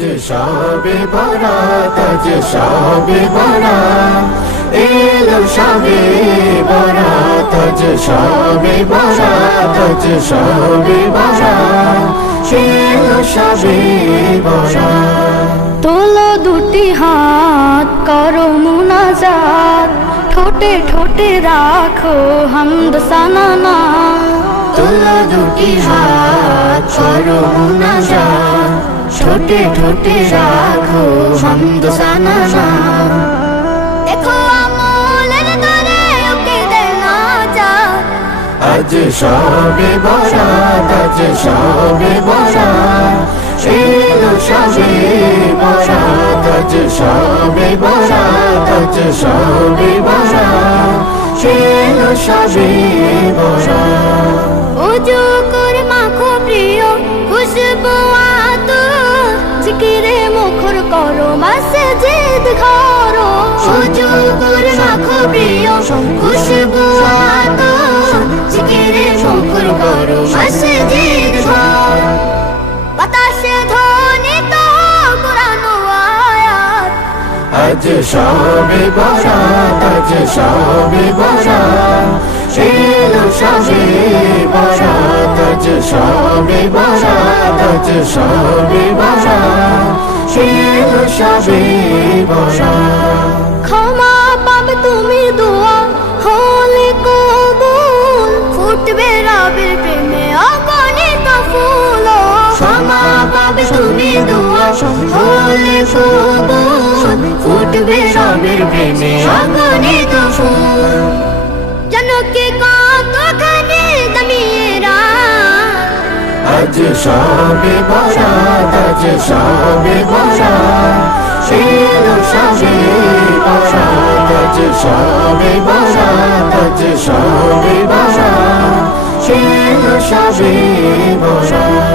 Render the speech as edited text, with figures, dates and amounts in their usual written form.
আজ সবে বরাত, আজ সবে বরাত, এলো সবে বরাত, আজ সবে বরাত, আজ সবে বরাত, এলো সবে বরাত। তোলো দুটি হাত করো মুনাজাত, ঠোঁটে ঠোঁটে রাখো হামদ সানা। তোলো দুটি হাত করো মুনাজাত, ঠোঁটে ঠোঁটে রাখো হামদ সানা। দেখো আমলের দরে ওকে দেনা যা, আজ সবে বরাত, আজ সবে বরাত, এলো সবে বরাত, আজ সবে বরাত, আজ সবে বরাত, এলো সবে বরাত। ওযু করে মাখো প্রিয় খুশবু আতর, জিকিরে মুখর করো মসজিদ ঘর। ওযু করে মাখো প্রিয় খুশবু আতর, জিকিরে মুখর করো মসজিদ ঘর। বাতাসে ধ্বনিত কুরআন আয়াত, আজ সবে বরাত, আজ সবে বরাত, এলো সবে বরাত, আজ সবে বরাত, আজ সবে বরাত, এলো সবে বরাত। ক্ষমা পাবে তুমি দোয়া হলে কবুল, ফুটবে রবের প্রেমে অগণিত ফুল। ক্ষমা পাবে তুমি দোয়া হলে কবুল, ফুটবে রবের প্রেমে অগণিত ফুল। জনকে কতখানি দামিয়েরা, আজ সবে বরাত, আজ সবে বরাত, এলো সবে বরাত, আজ সবে বরাত, আজ সবে বরাত, এলো সবে বরাত।